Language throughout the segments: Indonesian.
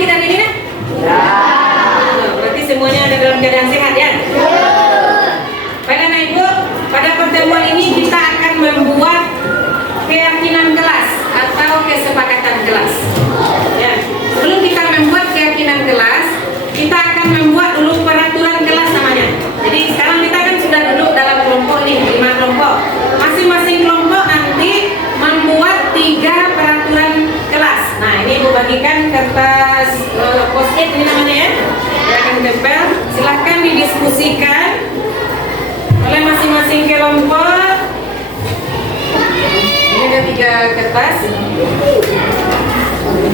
laki dan ini kan? Ya. Berarti semuanya ada dalam keadaan sehat ya? Baik anak ibu, pada pertemuan ini kita akan membuat keyakinan kelas atau kesepakatan kelas. Ya. Sebelum kita membuat keyakinan kelas, kita akan membuat dulu peraturan kelas namanya. Jadi sekarang kita kan sudah duduk dalam kelompok nih, 5 kelompok. Masing-masing kelompok nanti membuat 3 peraturan kelas. Nah ini ibu bagikan kertas post-it ini namanya ya. Dia akan ditempel. Silahkan didiskusikan oleh masing-masing kelompok. Ini ada 3 kertas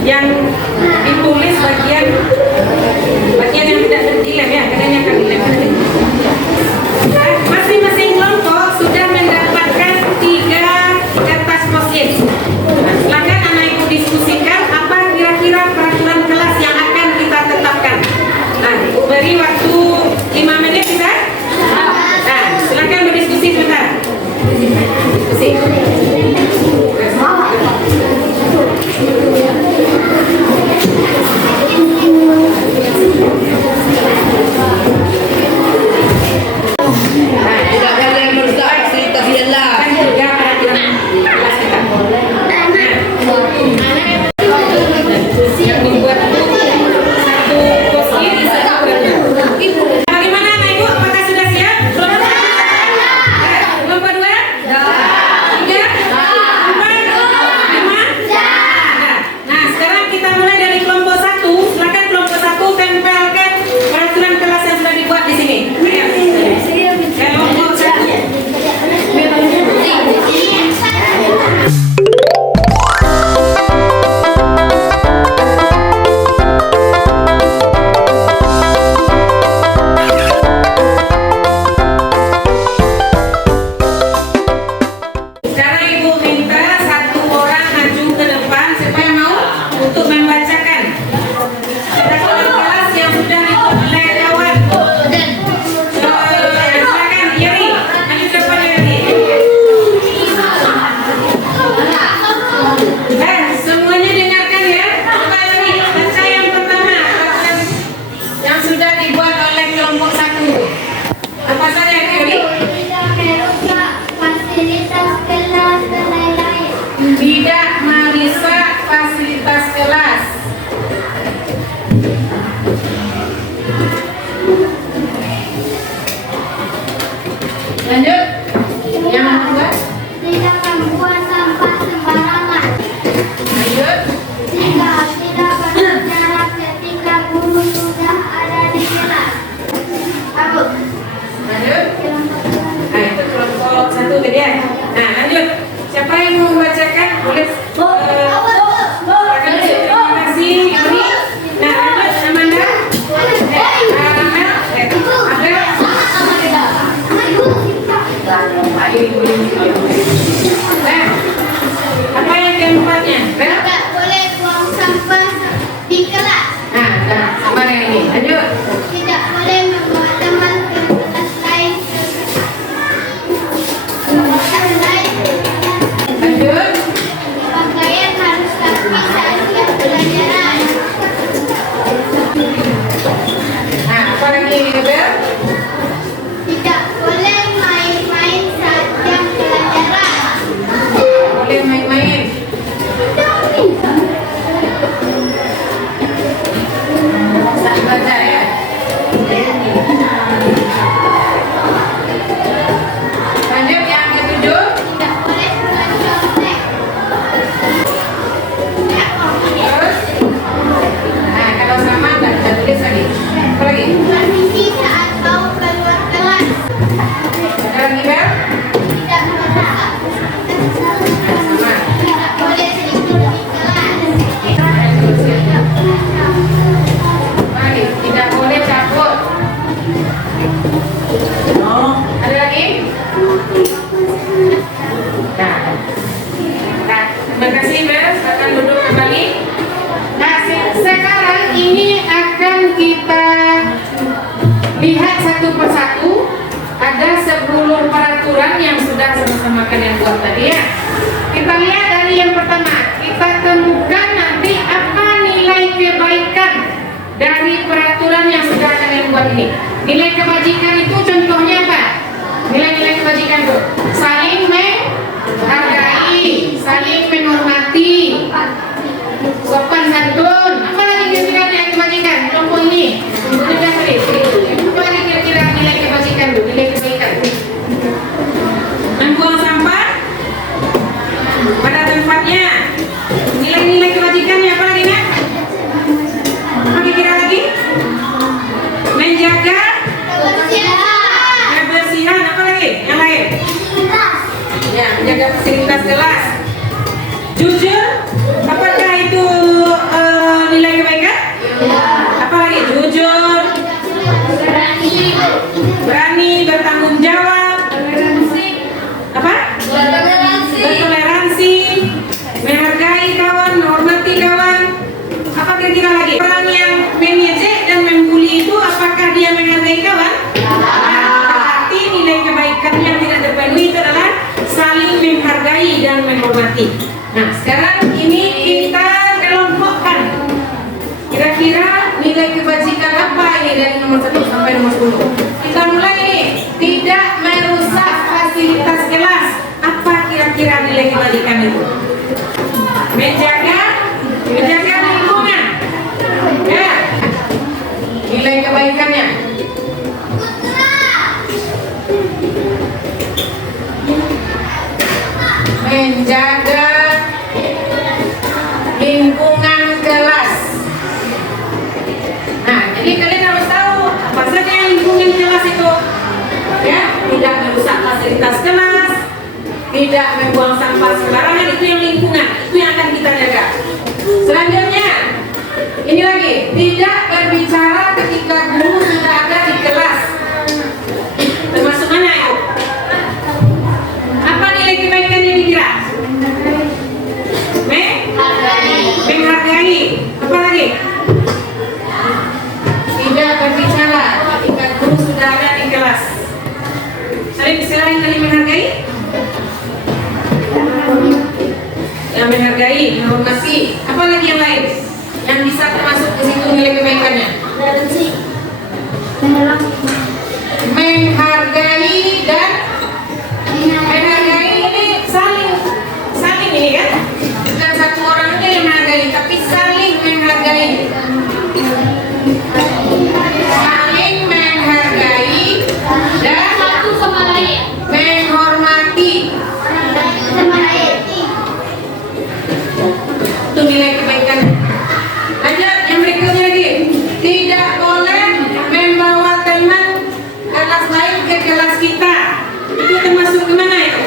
yang ditulis bagian yang tidak dilem ya, karena ini akan dilem nanti. Masing-masing kelompok sudah mendapatkan 3 kertas post-it. Silakan anak ibu diskusikan apa kira-kira peraturan kelas yang akan kita tetapkan. Nah, ibu beri waktu 5 menit bisa? Nah, silakan berdiskusi sebentar. Diskusi. Tidak merusak fasilitas kelas. Lanjut. Yang kedua, tidak membuang sampah sembarangan. lanjut. Tidak berbicara ketika guru sudah ada di kelas. Aku. Lanjut. Nah, itu kelompok 1 tadi ya. Nah, lanjut. Siapa yang mau membacakan? Boleh. Terima kasih. Ini. Nah, lanjut Amanda. Nah, apa yang keempatnya? Tidak boleh buang sampah di kelas. Nah, sama yang ini. Lanjut. Tidak boleh membawa teman ke kelas lain. Lanjut. Pakaian harus rapi saat jam pelajaran. Nah, apa lagi ini, Bel? Tidak boleh main-main saat jam pelajaran. Boleh main-main. Saat baca ya. Lanjut yang ketujuh. Tidak boleh buat contek. Terus. Nah, kalau sama enggak tulis lagi. Apa lagi? Berhenti saat mau keluar kelas. Ada lagi, Bel? Tidak merasa. Sama. Tidak boleh tidur di kelas. Lagi, tidak boleh cabut. Ada lagi? Nah, terima kasih, Bel. Silakan duduk kembali. Nah, sekarang ini akan kita lihat satu persatu. Ada 10 peraturan yang sudah sama-sama kalian buat tadi ya. Kita lihat dari yang pertama. Kita temukan nanti apa nilai kebaikan apa ini? Nilai kebajikan itu contohnya apa? Nilai-nilai kebajikan itu saling menghargai, saling menghormati, sopan santun. Apa lagi kira-kira nilai kebajikan? Contoh ini. Contohnya apa lagi kira-kira nilai kebajikan itu? Nilai kebaikan. Membuang sampah pada tempatnya. Nilai-nilai kebajikannya apa lagi nak? Apa kira lagi? Menjaga kebersihan. Apa lagi? Yang lain? Ya, menjaga fasilitas kelas. Jujur. Apakah itu nilai kebaikan? Apa lagi? Jujur. Berani, bertanggung jawab. Apa? Bertoleransi. Menghargai kawan, menghormati kawan. Apa kira-kira lagi? Orang yang mengejek dan membuli itu apakah dia menghargai kawan? Berarti nilai kebaikan yang tidak terpenuhi itu adalah saling menghargai dan menghormati. Nah, sekarang ini kita kelompokkan. Kira-kira nilai kebajikan apa ini dari nomor 1 sampai nomor 10? Kita mulai ini. Tidak merusak fasilitas kelas. Apa kira-kira nilai kebajikan itu? Menjaga lingkungan. Ya. Nilai kebaikannya. Menjaga lingkungan kelas. Nah, jadi kalian harus tahu apa saja lingkungan kelas itu. Ya, tidak merusak fasilitas kelas, tidak membuang sampah sembarangan, itu yang lingkungan, itu yang akan kita jaga. Selanjutnya, ini lagi, tidak berbicara ketika guru sudah ada di kelas. Termasuk mana itu? Apa nilai kebaikannya dikira? Menghargai. Apa lagi? Tidak berbicara ketika guru sudah ada di kelas. Selain kali menghargai? Yang menghargai, menghormati. Apa lagi yang lain? Yang bisa termasuk ke situ nilai kebaikannya? Menghargai dan menghargai ini saling ini kan? Bukan satu orang aja yang menghargai, tapi saling menghargai. Saling menghargai dan Satu sama lain. menghormati. Sama lain. Itu nilai kebaikan. Lanjut yang berikutnya lagi. Tidak boleh membawa teman kelas lain ke kelas kita. Itu termasuk kemana itu?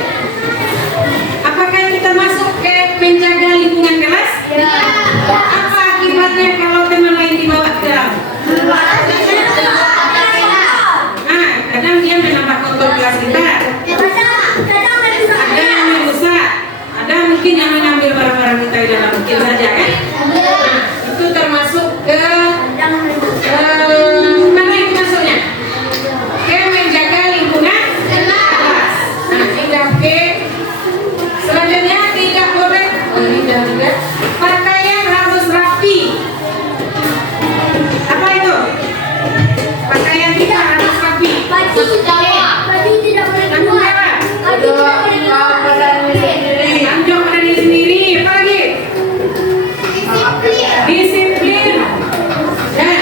Apakah kita masuk ke menjaga lingkungan kelas? Ya. Apa akibatnya kalau teman lain dibawa ke dalam? Nah, kadang dia menambah kotor kelas kita. Ada yang merusak, ada mungkin yang mengambil barang-barang kita di dalam, mungkin saja kan? Nah, itu termasuk ke mana itu masuknya? Ke menjaga lingkungan kelas. Nah, tidak ke. Selanjutnya tidak boleh. Oh, ini juga. Pakaian harus rapi. Apa itu? Pakaian kita harus rapi. Baju tidak boleh keluar. Baju tidak boleh keluar. Tanjung pada diri sendiri. Apa lagi? Disiplin. Disiplin. Nah,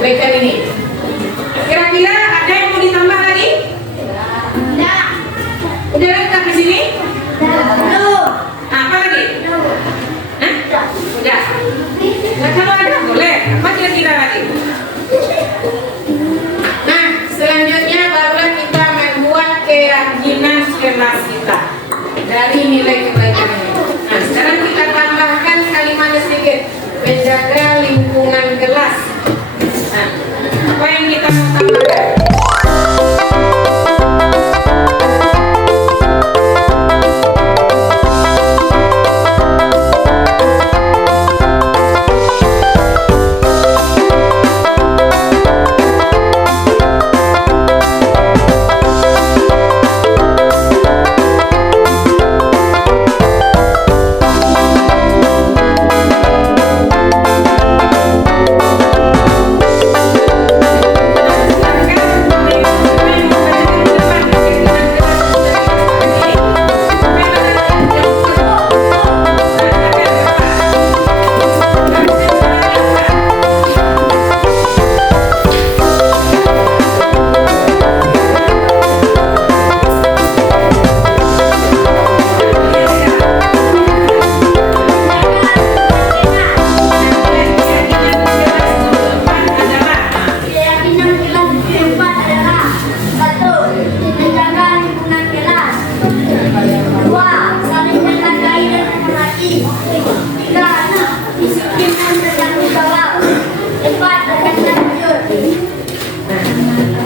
kebaikan ini. Kira-kira ada yang mau ditambah lagi? Udah lengkap di sini? Apa lagi? Hah? Udah. Nah, kalau ada boleh. Apa kira-kira lagi? Nah, selanjutnya barulah kita membuat keyakinan kelas kita dari nilai kebaikan ini. Nah, sekarang kita tambahkan kalimatnya sedikit. Menjaga lingkungan kelas. Nah, apa yang kita mau tambahkan?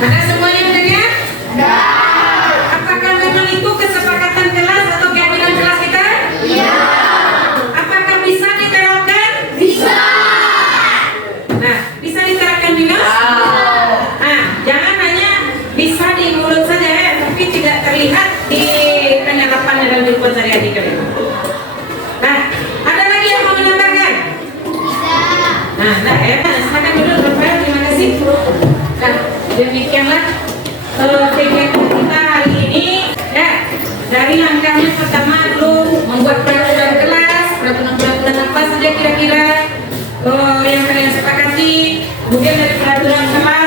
Ada semuanya dengar? Apakah memang itu kesepakatan kelas atau keyakinan kelas kita? Iya. Apakah bisa diterapkan? Bisa. Nah, bisa diterapkan juga? Nah, jangan hanya bisa di mulut saja ya, tapi tidak terlihat di penyerapan dalam kehidupan sehari-hari kalian. Nah, ada lagi yang mau menambahkan? Nah, silakan dulu Bapak, terima kasih. Nah, demikianlah kegiatan kita hari ini. Ya, dari langkahnya pertama dulu membuat peraturan kelas, peraturan apa saja kira-kira yang kalian sepakati. Kemudian dari peraturan kelas